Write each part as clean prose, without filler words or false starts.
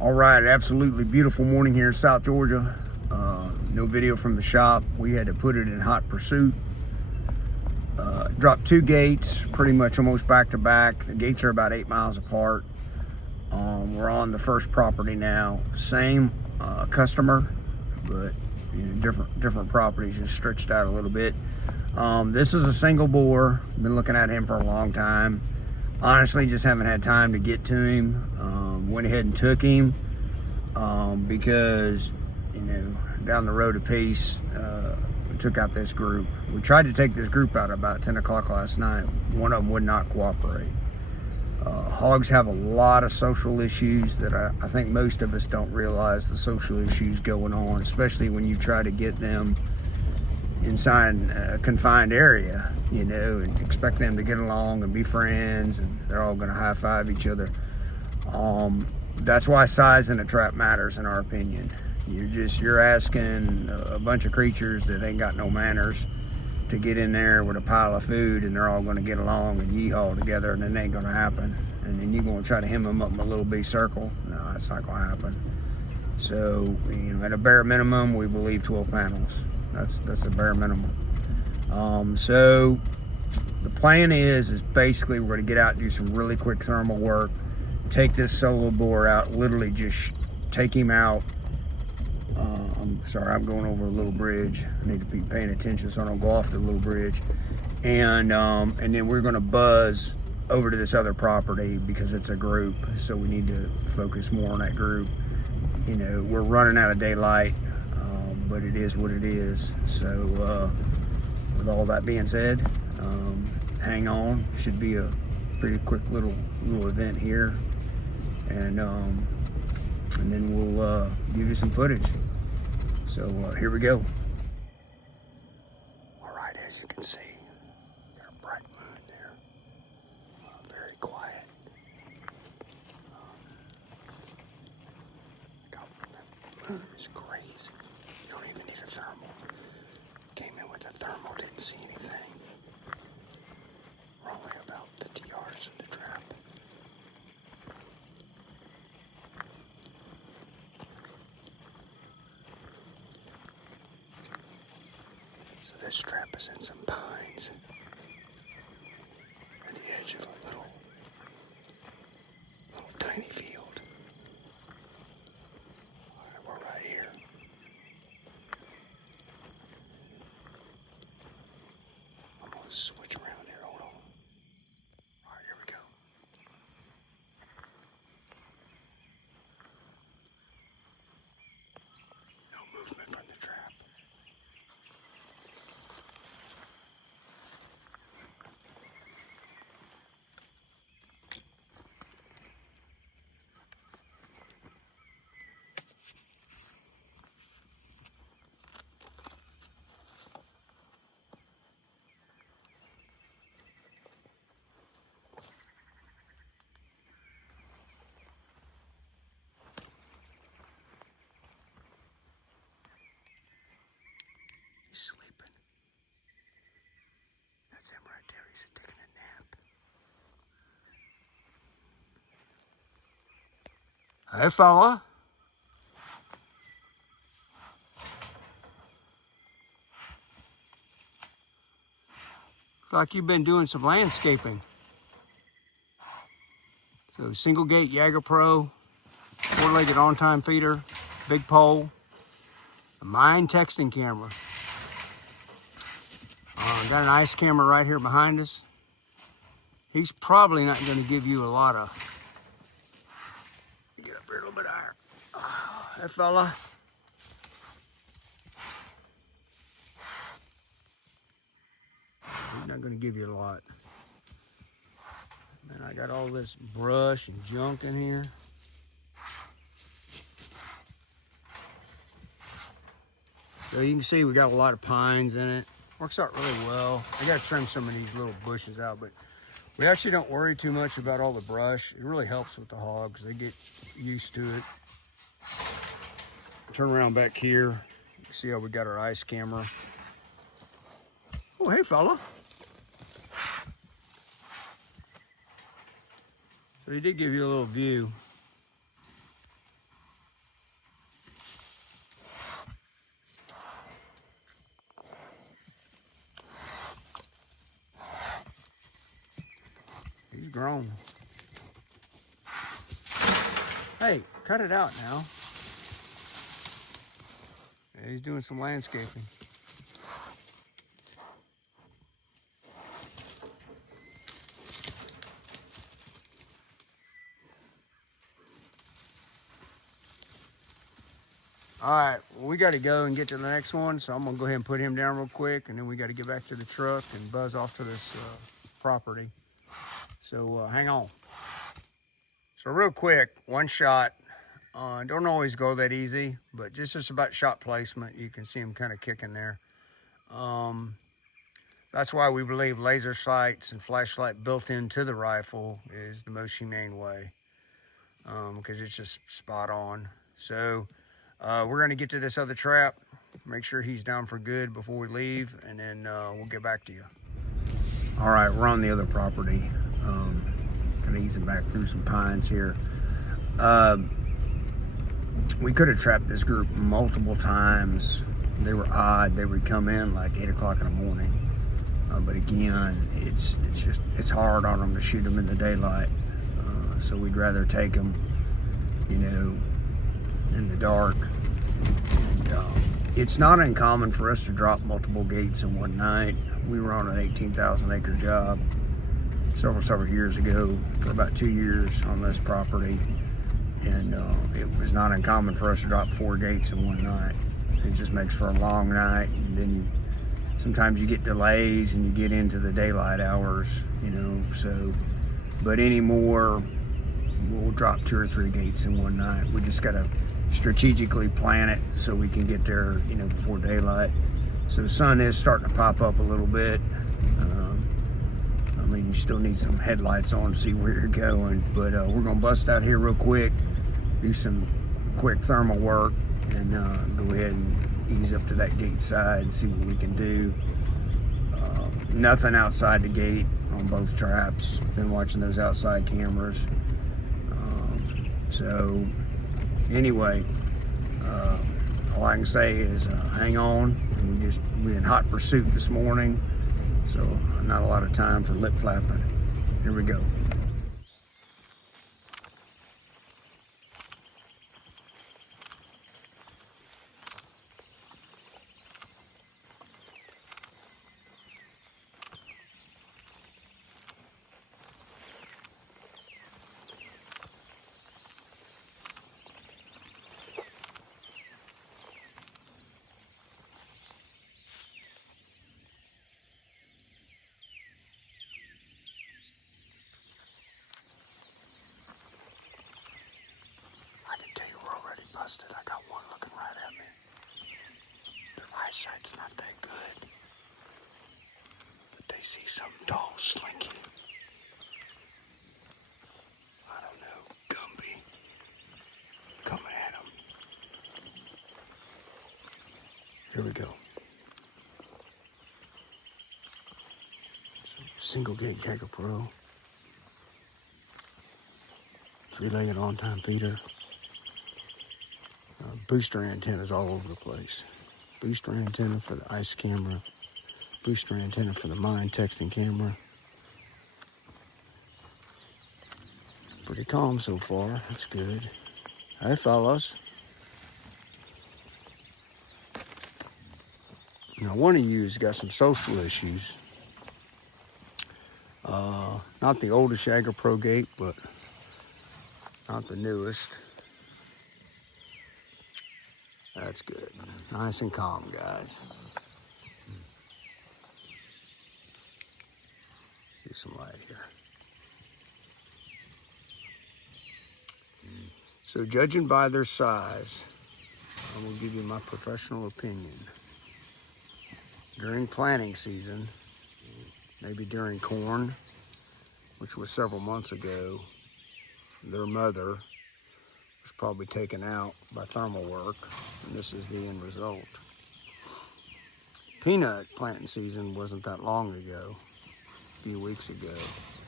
All right, absolutely beautiful morning here in South Georgia. No video from the shop. We had to put it in hot pursuit. Dropped two gates, pretty much almost back to back. The gates are about 8 miles apart. We're on the first property now. Same customer, but different properties, just stretched out a little bit. This is a single bore. Been looking at him for a long time. Honestly, just haven't had time to get to him. Went ahead and took him because, down the road a piece, we took out this group. We tried to take this group out about 10 o'clock last night. One of them would not cooperate. Hogs have a lot of social issues that I think most of us don't realize the social issues going on, especially when you try to get them inside a confined area, and expect them to get along and be friends, and they're all going to high-five each other. That's why size in a trap matters, in our opinion. You're asking a bunch of creatures that ain't got no manners to get in there with a pile of food, and they're all going to get along and yeehaw together, and it ain't going to happen. And then you're going to try to hem them up in a little big circle. No, that's not going to happen. So, at a bare minimum, we believe 12 panels. That's a bare minimum. So the plan is basically we're going to get out and do some really quick thermal work, take this solo bore out, literally just take him out. I'm sorry, I'm going over a little bridge. I need to be paying attention so I don't go off the little bridge. And then we're going to buzz over to this other property because it's a group, so we need to focus more on that group. We're running out of daylight, but it is what it is. So with all that being said, hang on. Should be a pretty quick little event here, and then we'll give you some footage. So here we go. All right, as you can see, got a bright moon there. Very quiet. The moon is crazy. You don't even need a thermal. Came in with a thermal, didn't see anything. We're only about 50 yards from the trap. So this trap is in some pines at the edge of a little tiny field. All right, we're right here. I'm gonna switch around here, hold on. All right, here we go. No movement from the trap. He's sleeping. That's him right there. He's taking a nap. Hey, fella. Looks like you've been doing some landscaping. So single gate Jager Pro, 4-legged on-time feeder, big pole, a Mind texting camera. Got an ice camera right here behind us. He's probably not going to give you a lot of. Get up here a little bit higher. Hey, fella. He's not going to give you a lot. Man, I got all this brush and junk in here. So you can see we got a lot of pines in it. Works out really well. I got to trim some of these little bushes out, but we actually don't worry too much about all the brush. It really helps with the hogs. They get used to it. Turn around back here. You can see how we got our ice camera. Oh, hey, fella. So he did give you a little view. grown. Hey, cut it out now. Yeah, he's doing some landscaping. All right, well, we got to go and get to the next one, so I'm gonna go ahead and put him down real quick, and then we got to get back to the truck and buzz off to this property. So hang on. So real quick, one shot. Don't always go that easy, but just about shot placement, you can see him kind of kicking there. That's why we believe laser sights and flashlight built into the rifle is the most humane way, because it's just spot on. So we're going to get to this other trap, make sure he's down for good before we leave, and then we'll get back to you. All right, we're on the other property. Kind of easing back through some pines here. We could have trapped this group multiple times. They were odd. They would come in like 8 o'clock in the morning. But again, it's hard on them to shoot them in the daylight. So we'd rather take them, in the dark. And, it's not uncommon for us to drop multiple gates in one night. We were on an 18,000 acre job several years ago for about 2 years on this property. And it was not uncommon for us to drop 4 gates in one night. It just makes for a long night, and then sometimes you get delays and you get into the daylight hours, so, but anymore, we'll drop 2 or 3 gates in one night. We just got to strategically plan it so we can get there, before daylight. So the sun is starting to pop up a little bit. You still need some headlights on to see where you're going, but we're gonna bust out here real quick, do some quick thermal work, and go ahead and ease up to that gate side and see what we can do. Nothing outside the gate on both traps. Been watching those outside cameras. So anyway, all I can say is hang on. We're in hot pursuit this morning, so not a lot of time for lip flapping. Here we go. I got one looking right at me. Their eyesight's not that good, but they see something tall, slinky. I don't know, Gumby, coming at them. Here we go. Single gate Jaeger Pro. 3-legged on-time feeder. Booster antennas all over the place. Booster antenna for the ICE camera. Booster antenna for the mine texting camera. Pretty calm so far. That's good. Hey, fellas. Now, one of you's got some social issues. Not the oldest Jaeger Pro gate, but not the newest. That's good. Nice and calm, guys. Get some light here. So judging by their size, I'm gonna give you my professional opinion. During planting season, maybe during corn, which was several months ago, their mother was probably taken out by thermal work, and this is the end result. Peanut planting season wasn't that long ago, a few weeks ago.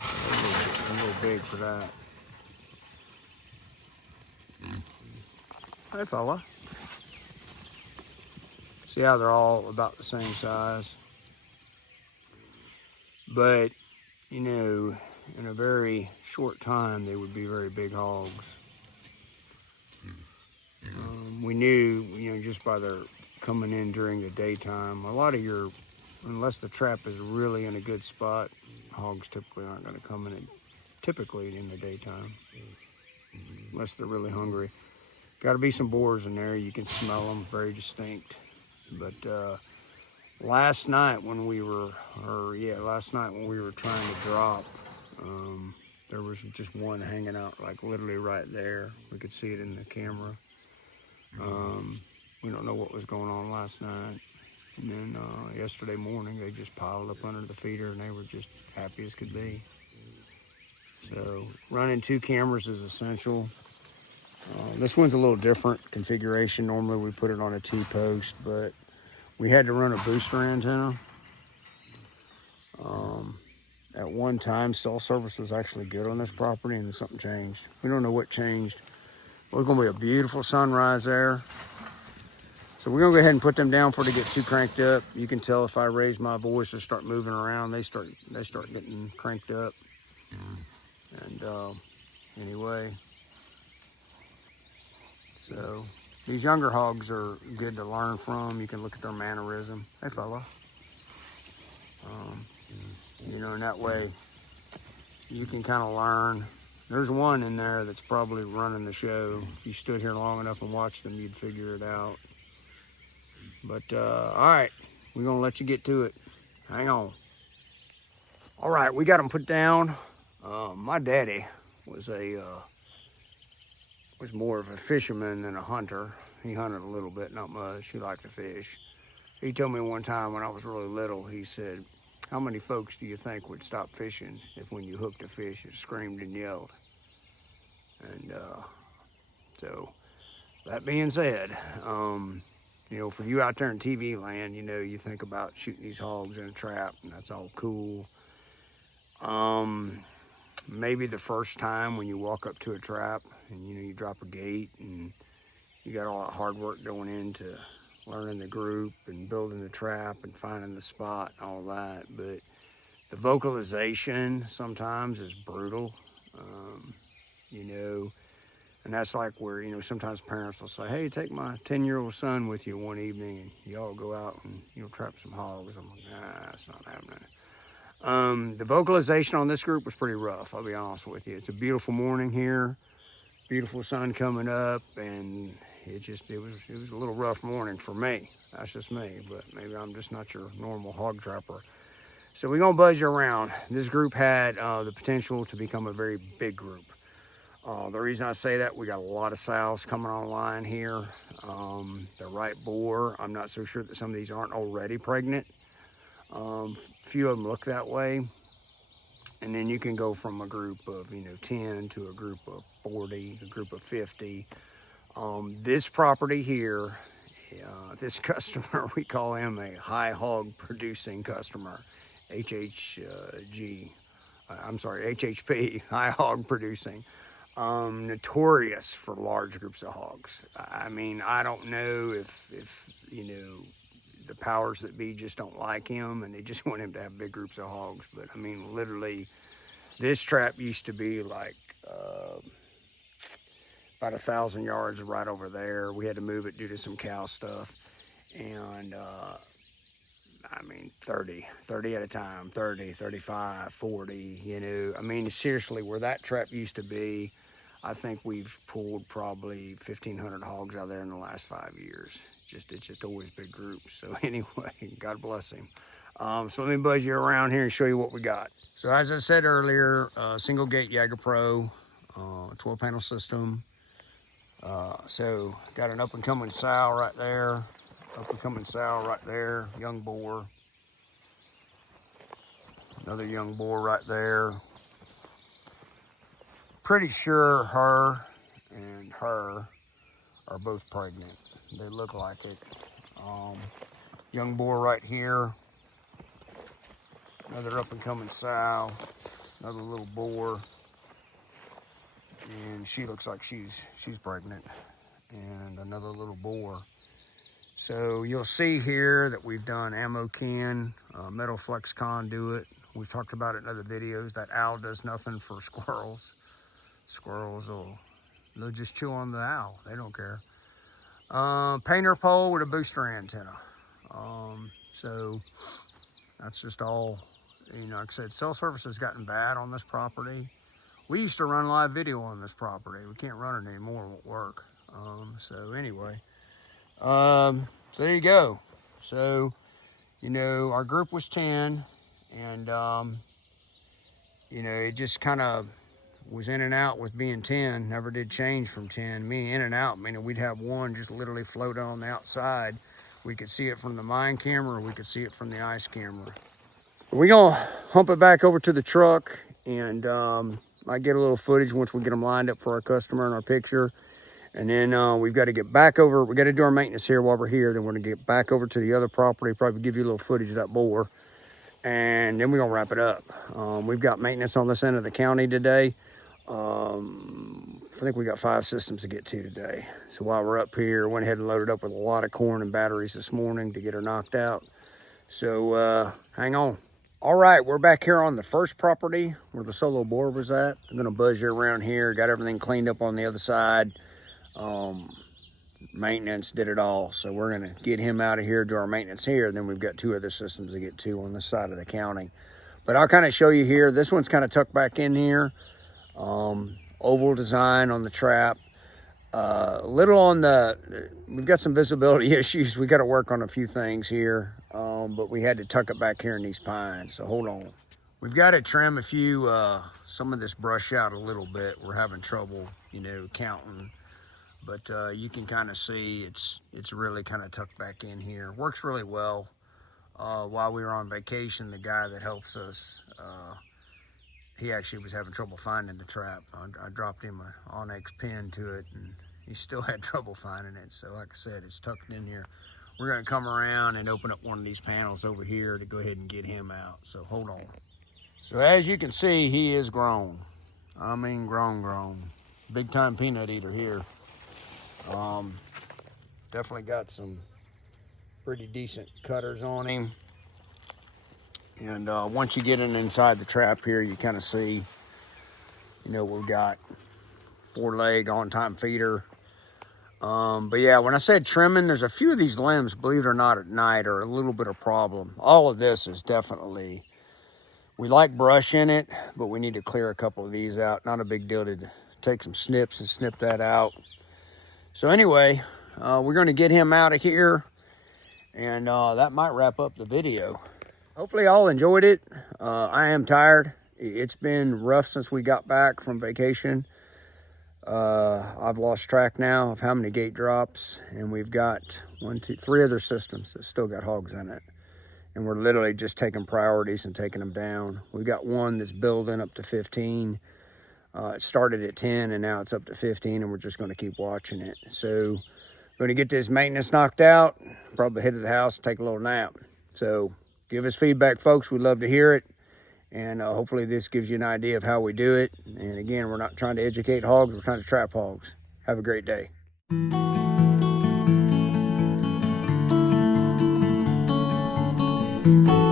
A little big for that. Hey, fella. See how they're all about the same size? But, in a very short time, they would be very big hogs. We knew, just by their coming in during the daytime, a lot of unless the trap is really in a good spot, hogs typically aren't going to come in typically in the daytime, unless they're really hungry. Got to be some boars in there. You can smell them, very distinct. But last night when we were trying to drop, there was just one hanging out, like literally right there. We could see it in the camera. We don't know what was going on last night. And then yesterday morning, they just piled up under the feeder, and they were just happy as could be. So running 2 cameras is essential. This one's a little different configuration. Normally we put it on a 2-post, but we had to run a booster antenna. At one time, cell service was actually good on this property, and then something changed. We don't know what changed. Well, it's going to be a beautiful sunrise there. So we're going to go ahead and put them down before they get too cranked up. You can tell if I raise my voice or start moving around, they start getting cranked up. And anyway, so these younger hogs are good to learn from. You can look at their mannerism. Hey, fella. In that way, you can kind of learn. There's one in there that's probably running the show. If you stood here long enough and watched them, you'd figure it out. But, all right, we're going to let you get to it. Hang on. All right, we got them put down. My daddy was more of a fisherman than a hunter. He hunted a little bit, not much. He liked to fish. He told me one time when I was really little, he said, "How many folks do you think would stop fishing if when you hooked a fish, it screamed and yelled?" And so that being said, for you out there in TV land, you think about shooting these hogs in a trap, and that's all cool. Maybe the first time when you walk up to a trap and, you drop a gate and you got all that hard work going into learning the group and building the trap and finding the spot and all that. But the vocalization sometimes is brutal, and that's like where, sometimes parents will say, "Hey, take my 10-year-old son with you one evening and y'all go out and, trap some hogs." I'm like, nah, that's not happening. The vocalization on this group was pretty rough, I'll be honest with you. It's a beautiful morning here, beautiful sun coming up, and it was a little rough morning for me. That's just me, but maybe I'm just not your normal hog trapper. So we're gonna buzz you around. This group had the potential to become a very big group. The reason I say that, we got a lot of sows coming online here. The right boar, I'm not so sure that some of these aren't already pregnant. Few of them look that way. And then you can go from a group of 10 to a group of 40, a group of 50. This property here, this customer, we call him a high hog producing customer, HHP, high hog producing. Notorious for large groups of hogs. I mean, I don't know if the powers that be just don't like him and they just want him to have big groups of hogs. But I mean, literally, this trap used to be like about 1,000 yards right over there. We had to move it due to some cow stuff. And I mean, 30 at a time, 30, 35, 40, I mean, seriously, where that trap used to be, I think we've pulled probably 1,500 hogs out there in the last 5 years. It's just always big groups. So anyway, God bless him. So let me buzz you around here and show you what we got. So as I said earlier, single gate Jaeger Pro, 12 panel system. So got an up and coming sow right there. Young boar. Another young boar right there. Pretty sure her and her are both pregnant. They look like it. Young boar right here. Another up and coming sow. Another little boar. And she looks like she's pregnant. And another little boar. So you'll see here that we've done ammo can, metal flex conduit. We've talked about it in other videos. That owl does nothing for squirrels. Squirrels they'll just chew on the owl. They don't care. Painter pole with a booster antenna. So that's just all, like I said, cell service has gotten bad on this property. We used to run live video on this property. We can't run it anymore, it won't work. So anyway, so there you go. So, our group was 10, and, it just kind of was in and out with being 10, never did change from 10. Me in and out, meaning we'd have one just literally float on the outside. We could see it from the mine camera, or we could see it from the ice camera. We're gonna hump it back over to the truck, and I get a little footage once we get them lined up for our customer in our picture. And then we've got to get back over, we got to do our maintenance here while we're here. Then we're gonna get back over to the other property, probably give you a little footage of that boar. And then we're gonna wrap it up. We've got maintenance on this end of the county today. I think we got 5 systems to get to today. So while we're up here, went ahead and loaded up with a lot of corn and batteries this morning to get her knocked out. So hang on. All right, we're back here on the first property where the solo boar was at. I'm gonna buzz you around here, got everything cleaned up on the other side. Maintenance did it all. So we're gonna get him out of here, do our maintenance here. Then we've got 2 other systems to get to on this side of the county. But I'll kind of show you here. This one's kind of tucked back in here. Oval design on the trap. Little on we've got some visibility issues. We got to work on a few things here, but we had to tuck it back here in these pines, so hold on. We've got to trim a few, some of this brush out a little bit. We're having trouble, counting, but you can kind of see it's really kind of tucked back in here. Works really well. While we were on vacation, the guy that helps us, he actually was having trouble finding the trap. I dropped him an Onyx pin to it, and he still had trouble finding it. So like I said, it's tucked in here. We're gonna come around and open up one of these panels over here to go ahead and get him out. So hold on. So as you can see, he is grown. I mean grown. Big time peanut eater here. Definitely got some pretty decent cutters on him. And once you get in inside the trap here, you kind of see, we've got 4-leg on-time feeder. But yeah, when I said trimming, there's a few of these limbs, believe it or not, at night are a little bit of problem. All of this is definitely, we like brush in it, but we need to clear a couple of these out. Not a big deal to take some snips and snip that out. So anyway, we're going to get him out of here, and that might wrap up the video. Hopefully y'all enjoyed it. I am tired. It's been rough since we got back from vacation. I've lost track now of how many gate drops, and we've got 1, 2, 3 other systems that still got hogs in it. And we're literally just taking priorities and taking them down. We've got one that's building up to 15. It started at 10 and now it's up to 15, and we're just gonna keep watching it. So we're gonna get this maintenance knocked out, probably head to the house and take a little nap. So give us feedback, folks. We'd love to hear it. And hopefully this gives you an idea of how we do it. And again, we're not trying to educate hogs. We're trying to trap hogs. Have a great day. Thank you.